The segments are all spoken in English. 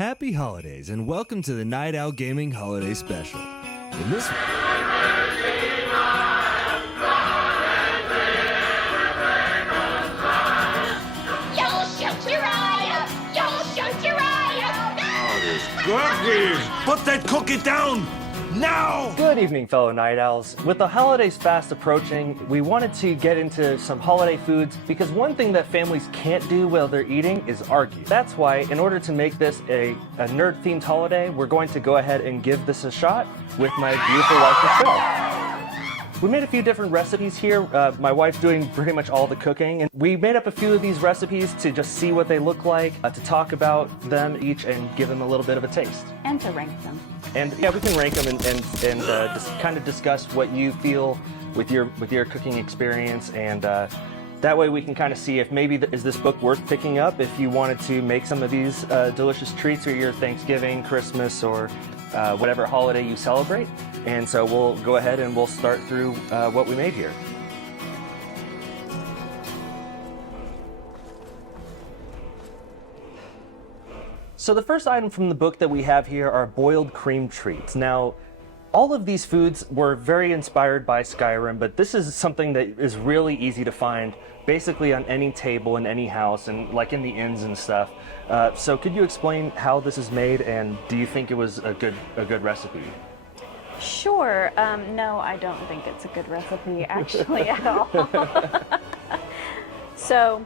Happy holidays and welcome to the Night Owl Gaming Holiday Special. In this You'll shoot your eye out! You'll shoot your eye out! Cookies! Put that cookie down! Now! Good evening, fellow Night Owls. With the holidays fast approaching, we wanted to get into some holiday foods because one thing that families can't do while they're eating is argue. That's why, in order to make this a nerd-themed holiday, we're going to go ahead and give this a shot with my beautiful wife, Michelle. We made a few different recipes here. My wife's doing pretty much all the cooking, and we made up a few of these recipes to just see what they look like, to talk about them each and give them a little bit of a taste. And to rank them. And yeah, we can rank them and just kind of discuss what you feel with your cooking experience, and that way we can kind of see if maybe is this book worth picking up if you wanted to make some of these delicious treats for your Thanksgiving, Christmas, or whatever holiday you celebrate. And so we'll go ahead and we'll start through what we made here. So the first item from the book that we have here are boiled cream treats. Now, all of these foods were very inspired by Skyrim, but this is something that is really easy to find basically on any table in any house and like in the inns and stuff. So could you explain how this is made, and do you think it was a good recipe? Sure. No, I don't think it's a good recipe actually at all. So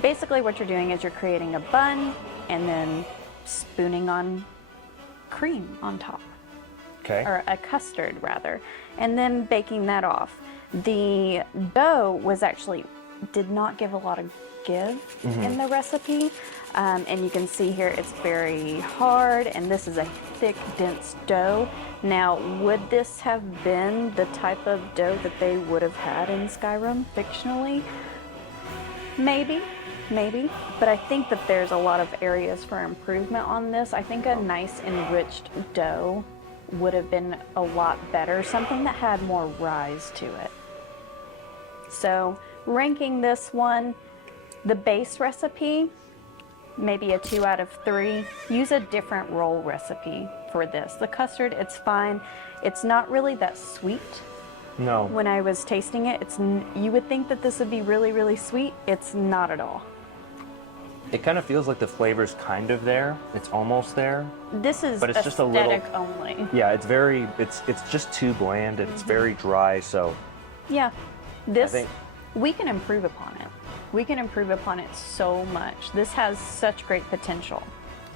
basically what you're doing is you're creating a bun and then spooning on cream on top. Okay. Or a custard rather, and then baking that off. The dough did not give a lot of give in the recipe, and you can see here it's very hard, and this is a thick, dense dough. Now, would this have been the type of dough that they would have had in Skyrim fictionally? Maybe, but I think that there's a lot of areas for improvement on this. I think a nice enriched dough would have been a lot better, something that had more rise to it. So ranking this one, the base recipe, maybe a 2 out of 3. Use a different roll recipe for this. The custard, it's fine. It's not really that sweet. No. When I was tasting it, you would think that this would be really, really sweet. It's not at all. It kind of feels like the flavor's kind of there. It's almost there. This is but it's just a little only. Yeah, it's just too bland and it's very dry, so yeah. We can improve upon it. We can improve upon it so much. This has such great potential.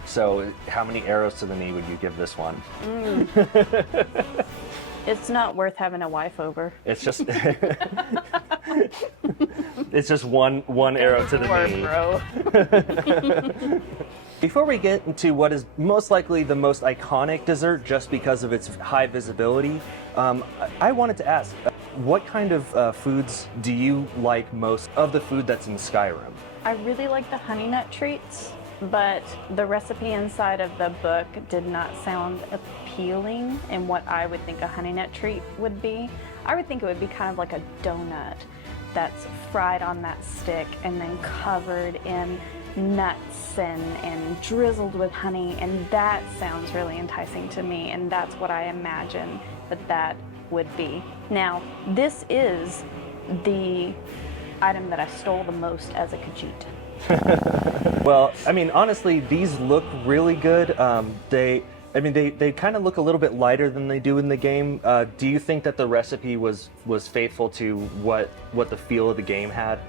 So how many arrows to the knee would you give this one? It's not worth having a wife over. It's just it's just one arrow to the knee. Before we get into what is most likely the most iconic dessert just because of its high visibility, I wanted to ask, what kind of foods do you like most of the food that's in Skyrim? I really like the honey nut treats, but the recipe inside of the book did not sound appealing in what I would think a honey nut treat would be. I would think it would be kind of like a donut that's fried on that stick and then covered in nuts and drizzled with honey, and that sounds really enticing to me, and that's what I imagine that would be. Now, this is the item that I stole the most as a Khajiit. Well, I mean, honestly, these look really good. They kind of look a little bit lighter than they do in the game. Do you think that the recipe was faithful to what the feel of the game had?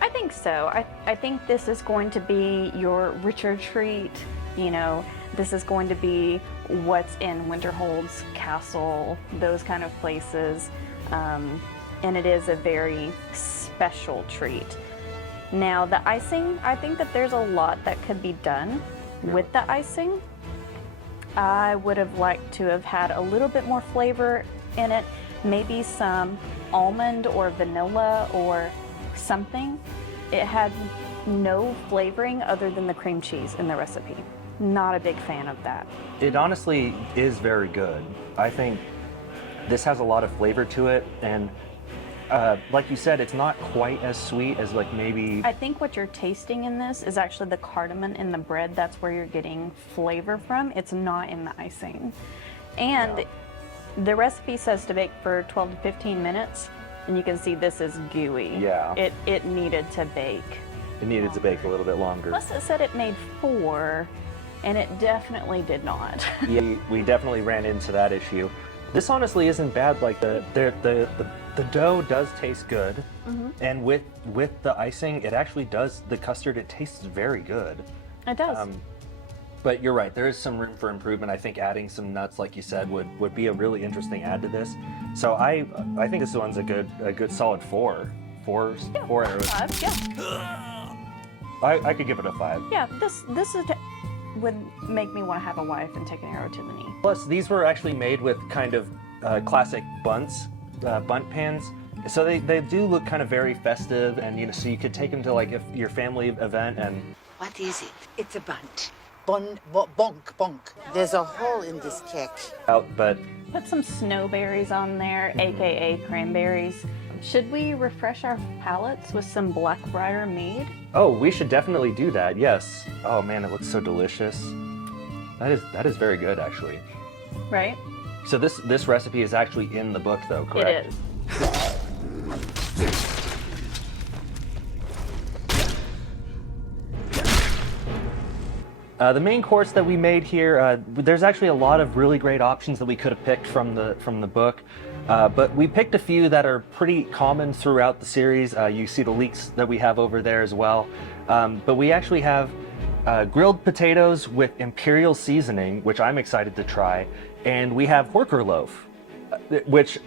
I think so. I think this is going to be your richer treat. You know, this is going to be what's in Winterhold's castle, those kind of places. And it is a very special treat. Now, the icing, I think that there's a lot that could be done with the icing. I would have liked to have had a little bit more flavor in it, maybe some almond or vanilla or something. It had no flavoring other than the cream cheese in the recipe. Not a big fan of that. It honestly is very good. I think this has a lot of flavor to it, and like you said, it's not quite as sweet as like maybe. I think what you're tasting in this is actually the cardamom in the bread. That's where you're getting flavor from. It's not in the icing. And the recipe says to bake for 12 to 15 minutes. And you can see this is gooey. Yeah. It needed to bake. It needed to bake a little bit longer. Plus it said it made 4, and it definitely did not. Yeah, we definitely ran into that issue. This honestly isn't bad. Like the dough does taste good, and with the icing, it actually does. The custard, it tastes very good. It does. But you're right. There is some room for improvement. I think adding some nuts, like you said, would be a really interesting add to this. So I think this one's a good solid 4 arrows. 5, yeah. I could give it a 5. Yeah, this would make me want to have a wife and take an arrow to the knee. Plus, these were actually made with kind of classic bunt pans. So they do look kind of very festive, and so you could take them to like your family event and. What is it? It's a bunt. Bonk. There's a hole in this cake. But Put some snowberries on there, aka cranberries. Should we refresh our palates with some blackbriar mead? oh, we should definitely do that. Yes. Oh man, it looks so delicious. That is very good, actually. Right? So this recipe is actually in the book, though, correct? It is. The main course that we made here, there's actually a lot of really great options that we could have picked from the book, but we picked a few that are pretty common throughout the series. You see the leeks that we have over there as well, but we actually have grilled potatoes with imperial seasoning, which I'm excited to try, and we have Horker Loaf, which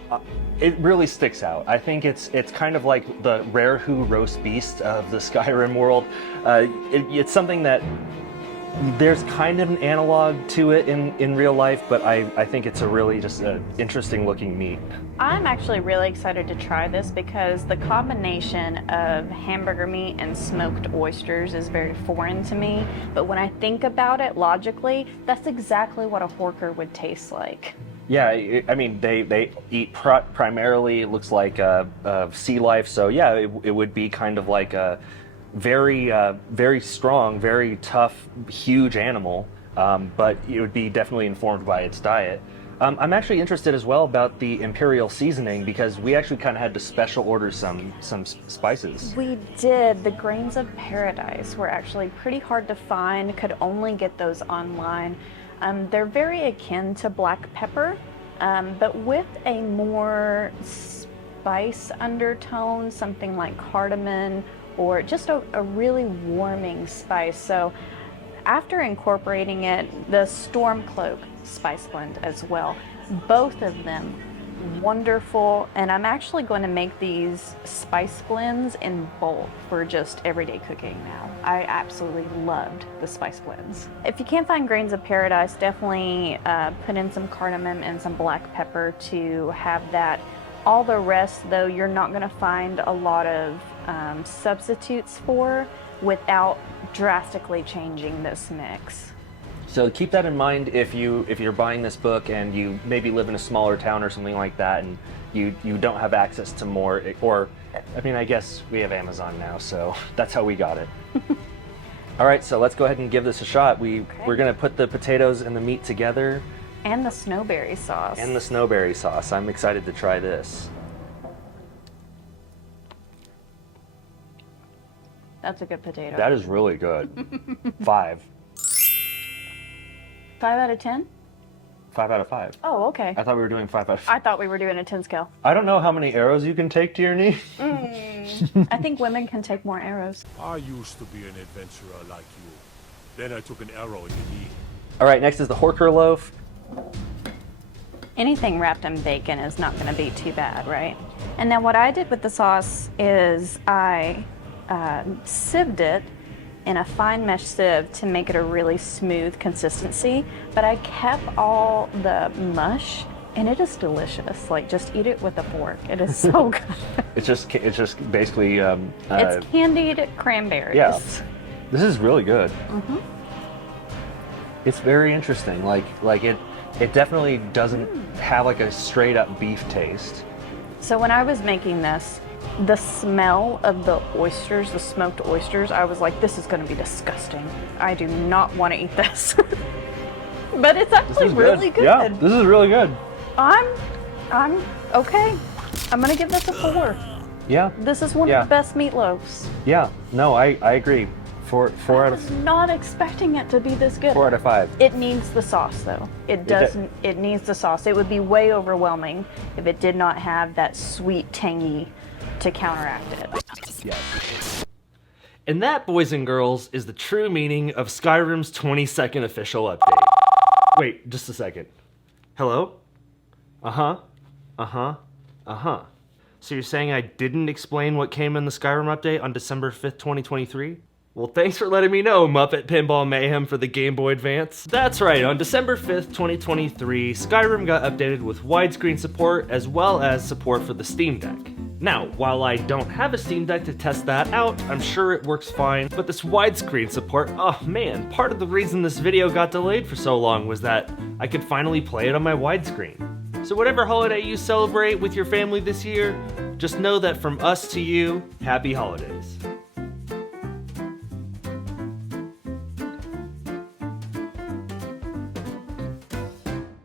it really sticks out. I think it's kind of like the rare who roast beast of the Skyrim world. It's something that there's kind of an analog to it in real life, but I think it's a really just interesting looking meat. I'm actually really excited to try this because the combination of hamburger meat and smoked oysters is very foreign to me. But when I think about it logically, that's exactly what a horker would taste like. Yeah, I mean, they eat primarily, it looks like sea life, so yeah, it would be kind of like a very strong, very tough, huge animal, but it would be definitely informed by its diet. I'm actually interested as well about the imperial seasoning because we actually kind of had to special order some spices. We did. The grains of paradise were actually pretty hard to find, could only get those online. They're very akin to black pepper, but with a more spice undertone, something like cardamom, or just a really warming spice. So after incorporating it, the Stormcloak spice blend as well, both of them wonderful, and I'm actually going to make these spice blends in bulk for just everyday cooking now. I absolutely loved the spice blends. If you can't find grains of paradise, definitely put in some cardamom and some black pepper to have that. All the rest, though, you're not going to find a lot of substitutes for without drastically changing this mix. So keep that in mind if you're buying this book and you maybe live in a smaller town or something like that, and you don't have access to more, or I mean, I guess we have Amazon now, so that's how we got it. All right, so let's go ahead and give this a shot. We're gonna put the potatoes and the meat together. And the snowberry sauce. And the snowberry sauce. I'm excited to try this. That's a good potato. That is really good. 5. 5 out of 10? 5 out of 5. Oh, okay. I thought we were doing 5 out of 5. I thought we were doing a 10 scale. I don't know how many arrows you can take to your knee. I think women can take more arrows. I used to be an adventurer like you. Then I took an arrow in the knee. All right, next is the Horker Loaf. Anything wrapped in bacon is not going to be too bad, right? And then what I did with the sauce is I sieved it in a fine mesh sieve to make it a really smooth consistency, but I kept all the mush, and it is delicious. Like, just eat it with a fork. It is so good. It's just basically. It's candied cranberries. Yeah, this is really good. Mm-hmm. It's very interesting. Like it definitely doesn't have like a straight up beef taste. So when I was making this, the smell of the oysters, the smoked oysters, I was like, this is gonna be disgusting. I do not want to eat this. But it's actually really good. Yeah, this is really good. I'm okay. I'm gonna give this a 4. Yeah. This is one of the best meatloafs. Yeah. No, I agree. 4 I out was of not expecting it to be this good. 4 out of 5. It needs the sauce though. It doesn't. It needs the sauce. It would be way overwhelming if it did not have that sweet tangy to counteract it. Yes. And that, boys and girls, is the true meaning of Skyrim's 22nd official update. Wait, just a second. Hello? Uh-huh. So you're saying I didn't explain what came in the Skyrim update on December 5th, 2023? Well, thanks for letting me know, Muppet Pinball Mayhem for the Game Boy Advance. That's right, on December 5th, 2023, Skyrim got updated with widescreen support as well as support for the Steam Deck. Now, while I don't have a Steam Deck to test that out, I'm sure it works fine, but this widescreen support, oh man, part of the reason this video got delayed for so long was that I could finally play it on my widescreen. So whatever holiday you celebrate with your family this year, just know that from us to you, happy holidays.